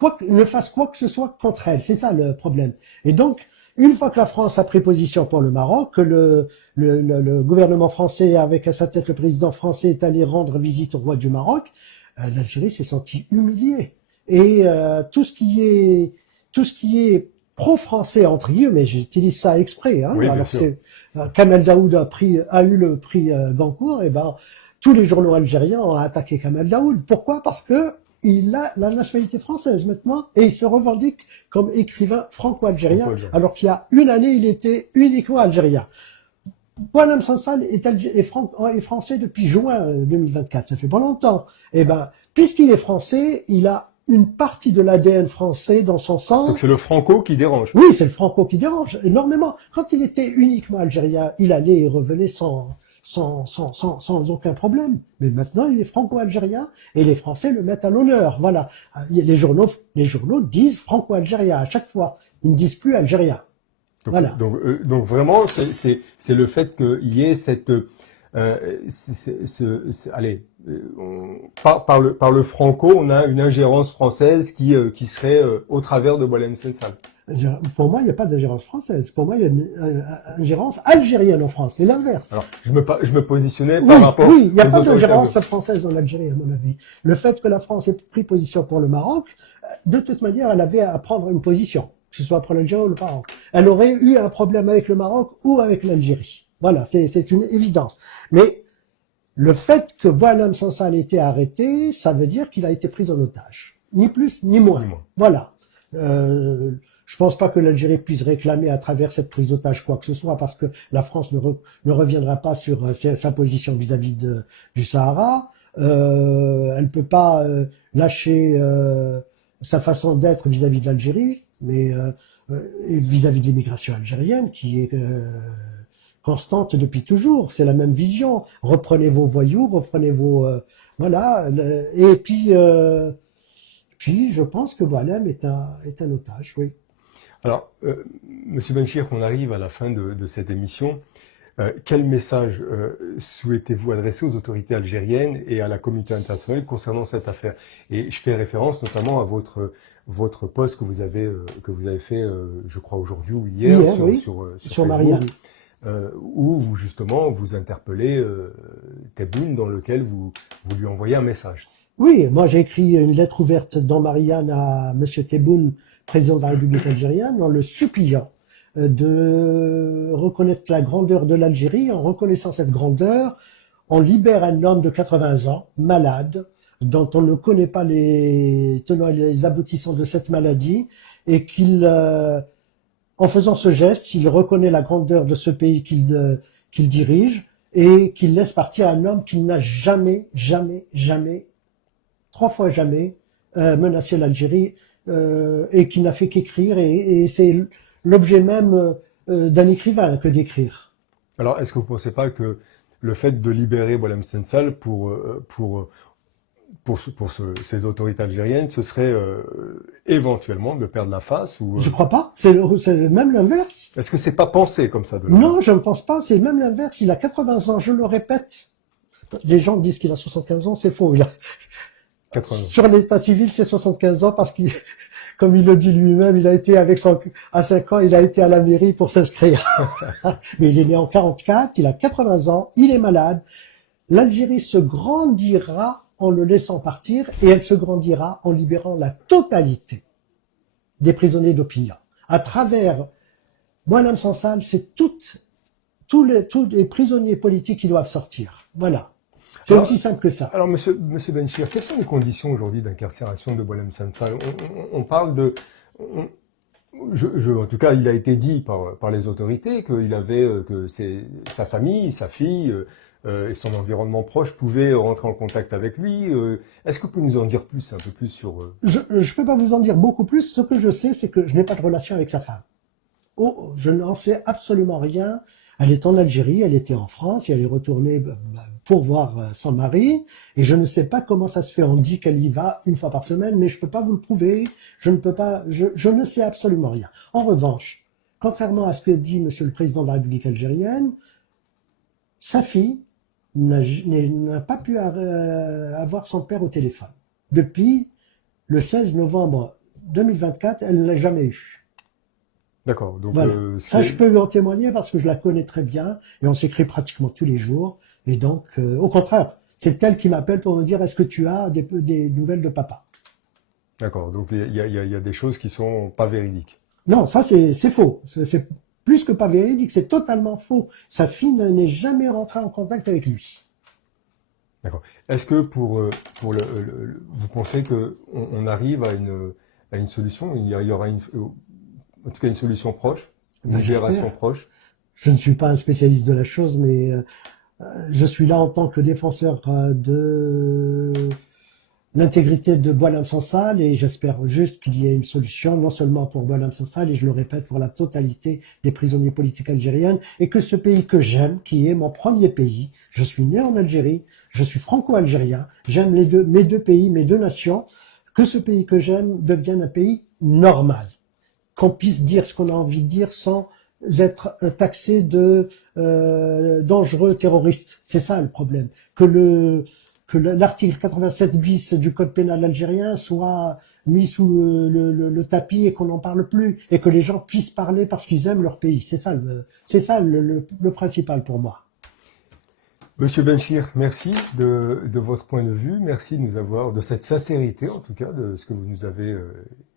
que ce soit contre elle. C'est ça le problème. Et donc, une fois que la France a pris position pour le Maroc, que le gouvernement français, avec à sa tête le président français, est allé rendre visite au roi du Maroc, l'Algérie s'est sentie humiliée. Et tout ce qui est pro-français, entre guillemets, j'utilise ça exprès, hein, Oui, alors que Kamel Daoud a eu le prix Goncourt, et ben tous les journaux algériens ont attaqué Kamel Daoud. Pourquoi? Parce que il a la nationalité française maintenant, et il se revendique comme écrivain franco-algérien, alors qu'il y a une année, il était uniquement algérien. Boualem Sansal est français depuis juin 2024, ça fait pas longtemps. Et ben, puisqu'il est français, il a une partie de l'ADN français dans son sang. Donc c'est le franco qui dérange. Oui, c'est le franco qui dérange énormément. Quand il était uniquement algérien, il allait et revenait sans aucun problème. Mais maintenant, il est franco-algérien et les Français le mettent à l'honneur. Voilà. Les journaux disent franco-algérien à chaque fois. Ils ne disent plus algérien. Donc, voilà. Donc vraiment, c'est le fait qu'il y ait cette, allez, par le franco, on a une ingérence française qui serait au travers de Boualem Sansal. Pour moi, il n'y a pas d'ingérence française. Pour moi, il y a une ingérence algérienne en France. C'est l'inverse. Alors, je me positionnais par rapport. Oui, il n'y a pas d'ingérence française en Algérie, à mon avis. Le fait que la France ait pris position pour le Maroc, de toute manière, elle avait à prendre une position, que ce soit pour l'Algérie ou le Maroc. Elle aurait eu un problème avec le Maroc ou avec l'Algérie. Voilà, c'est une évidence. Mais le fait que Boualem Sansal ait été arrêté, ça veut dire qu'il a été pris en otage. Ni plus, ni moins. Voilà. Je pense pas que l'Algérie puisse réclamer à travers cette prise d'otage quoi que ce soit, parce que la France ne reviendra pas sur sa position vis-à-vis du Sahara. Elle peut pas lâcher sa façon d'être vis-à-vis de l'Algérie, mais vis-à-vis de l'immigration algérienne, qui est constante depuis toujours. C'est la même vision. Reprenez vos voyous, reprenez vos voilà. Et puis je pense que Boualem est un otage, oui. Alors, Monsieur Benchir, on arrive à la fin de cette émission. Quel message souhaitez-vous adresser aux autorités algériennes et à la communauté internationale concernant cette affaire? Et je fais référence notamment à votre post que vous avez fait, je crois aujourd'hui ou hier, sur Marianne, où vous justement vous interpellez Tebboune, dans lequel vous lui envoyez un message. Oui, moi j'ai écrit une lettre ouverte dans Marianne à Monsieur Tebboune, président de la République algérienne, en le suppliant de reconnaître la grandeur de l'Algérie. En reconnaissant cette grandeur, on libère un homme de 80 ans, malade, dont on ne connaît pas les tenants et les aboutissants de cette maladie, et qu'il, en faisant ce geste, il reconnaît la grandeur de ce pays qu'il dirige, et qu'il laisse partir un homme qui n'a jamais, 3 fois jamais, menacé l'Algérie, et qui n'a fait qu'écrire, et c'est l'objet même d'un écrivain que d'écrire. Alors, est-ce que vous ne pensez pas que le fait de libérer Boualem Sansal pour ces autorités algériennes, ce serait éventuellement de perdre la face ou Je crois pas, c'est même l'inverse. Est-ce que c'est pas pensé comme ça de Non, je ne pense pas, c'est même l'inverse. Il a 80 ans, je le répète. Les gens disent qu'il a 75 ans, c'est faux. Il a 80 ans. Sur l'état civil, c'est 75 ans parce qu'il, comme il le dit lui-même, il a été à 5 ans, il a été à la mairie pour s'inscrire. Mais il est né en 44, il a 80 ans, il est malade. L'Algérie se grandira en le laissant partir et elle se grandira en libérant la totalité des prisonniers d'opinion. À travers Boualem Sansal, c'est tous les prisonniers politiques qui doivent sortir. Voilà. C'est aussi simple que ça. Alors, Monsieur Benchir, quelles sont les conditions aujourd'hui d'incarcération de Boualem Sansal? On parle de... En tout cas, il a été dit par les autorités qu'il avait que sa famille, sa fille et son environnement proche pouvaient rentrer en contact avec lui. Est-ce que vous pouvez nous en dire plus, un peu plus sur... Je peux pas vous en dire beaucoup plus. Ce que je sais, c'est que je n'ai pas de relation avec sa femme. Oh, je n'en sais absolument rien. Elle est en Algérie, elle était en France, et elle est retournée pour voir son mari, et je ne sais pas comment ça se fait. On dit qu'elle y va une fois par semaine, mais je ne peux pas vous le prouver, je ne peux pas, je ne sais absolument rien. En revanche, contrairement à ce que dit Monsieur le Président de la République algérienne, sa fille n'a pas pu avoir son père au téléphone. Depuis le 16 novembre 2024, elle ne l'a jamais eu. D'accord. Donc, Voilà. Ça, je peux lui en témoigner parce que je la connais très bien et on s'écrit pratiquement tous les jours. Et donc, au contraire, c'est elle qui m'appelle pour me dire est-ce que tu as des nouvelles de papa? d'accord. Donc, il y a des choses qui sont pas véridiques. Non, ça c'est faux. C'est plus que pas véridique, c'est totalement faux. Sa fille n'est jamais rentrée en contact avec lui. D'accord. Est-ce que vous pensez que on arrive à une solution? Il y aura en tout cas une solution proche, une libération proche? Je ne suis pas un spécialiste de la chose, mais je suis là en tant que défenseur de l'intégrité de Boualem Sansal et j'espère juste qu'il y ait une solution, non seulement pour Boualem Sansal, et je le répète, pour la totalité des prisonniers politiques algériens, et que ce pays que j'aime, qui est mon premier pays, je suis né en Algérie, je suis franco-algérien, j'aime mes deux pays, mes deux nations, que ce pays que j'aime devienne un pays normal, qu'on puisse dire ce qu'on a envie de dire sans être taxé de dangereux terroristes. C'est ça le problème. Que l'article 87 bis du code pénal algérien soit mis sous le tapis et qu'on n'en parle plus et que les gens puissent parler parce qu'ils aiment leur pays. C'est ça le principal pour moi. Monsieur Benchir, merci de votre point de vue, merci de cette sincérité en tout cas, de ce que vous nous avez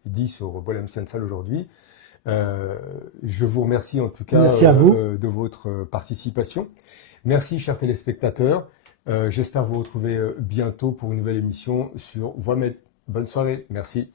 dit sur Boualem Sansal aujourd'hui. Je vous remercie en tout cas de votre participation. Merci chers téléspectateurs. J'espère vous retrouver bientôt pour une nouvelle émission sur Voix Med. Bonne soirée, merci.